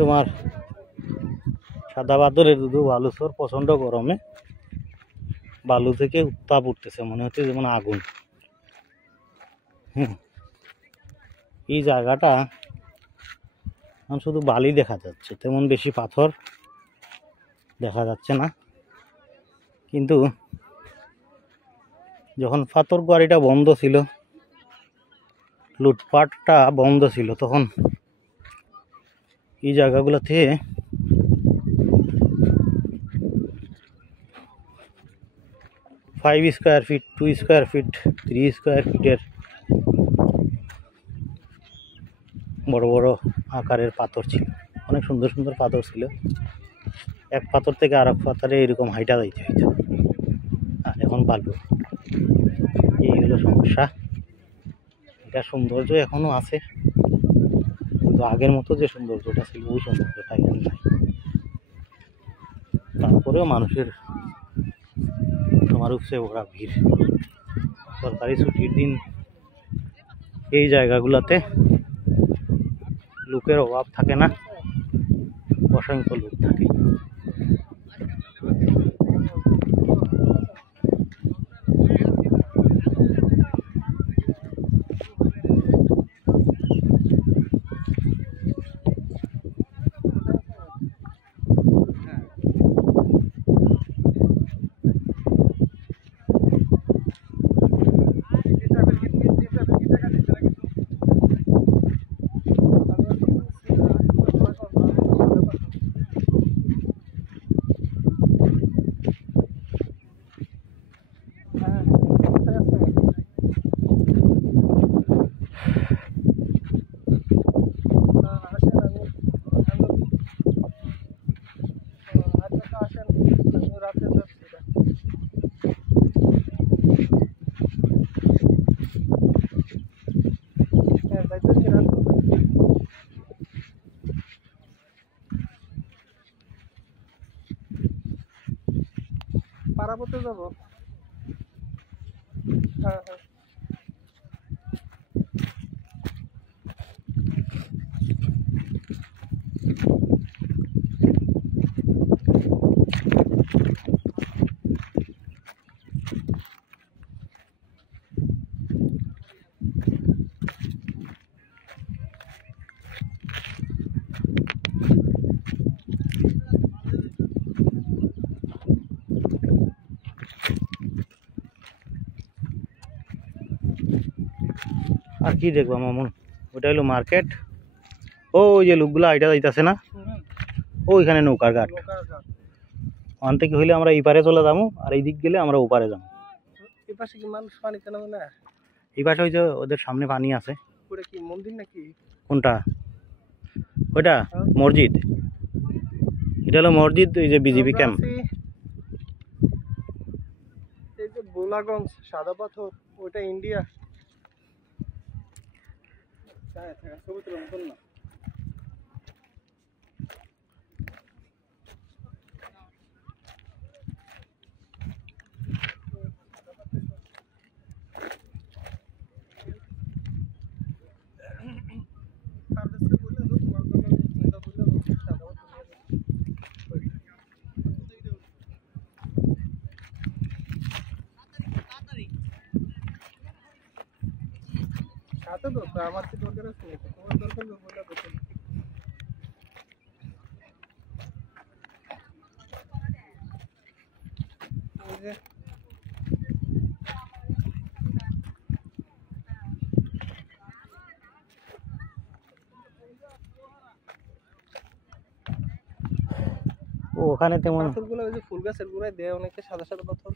তোমার সাদা পাথরের দুধ বালুচর প্রচন্ড গরমে বালু থেকে উত্তাপ উঠতেছে, মনে হচ্ছে যেমন আগুন। এই জায়গাটা শুধু বালি দেখা যাচ্ছে, তেমন বেশি পাথর দেখা যাচ্ছে না। কিন্তু যখন পাথর কোয়ারিটা বন্ধ ছিল, লুটপাটটা বন্ধ ছিল, তখন এই জায়গাগুলোতে 5 square feet, 2 square feet, 3 square ফিটের বড় বড় আকারের পাথর ছিল। অনেক সুন্দর সুন্দর পাথর ছিল। এক পাথর থেকে আর এক পাথরে এরকম হাইটা যাইতে হইতো। আর এখন বালু। এই হলো সমস্যা। এটা সৌন্দর্য এখনো আছে, কিন্তু আগের মতো যে সৌন্দর্যটা ছিল ওই সৌন্দর্যটা এখন নাই। তারপরেও মানুষের তোমার উপসে ওরা ভিড়। সরকারি ছুটির দিন এই জায়গাগুলোতে লোকের অভাব থাকে না, অসংখ্য লোক থাকে। পারাপথে যাবো। হ্যাঁ হ্যাঁ, আর কি দেখবো মামুন, ওটা হলো মার্কেট। ওই যে লোকগুলো আইটা যাইতেছে না, ওইখানে নৌকার ঘাট। ওখান থেকে হইলে আমরা এই পারে চলে যাবো, আর এই দিক গেলে আমরা ওপারে যাবো। এই পাশে কি মানুষ পানি কেন না? এই পাশে ওই যে ওদের সামনে পানি আছে। ওটা কি মন্দির নাকি? কোনটা? ওইটা মসজিদ। এটা হলো মসজিদ, ওই যে বিজেপি ক্যাম্প। এই যে বোলাগঞ্জ সাদা পাথর, ওইটা ইন্ডিয়া। ছবি তুলুন না। সাথে দরকার, আমার কি দরকার আছে? তোমার দরকার বলে বলতে। ওই যে ওখানে তেমন পাথরগুলো, ওই যে ফুল গাছের গোড়ায় দেয় অনেকে সাদা সাদা পাথর।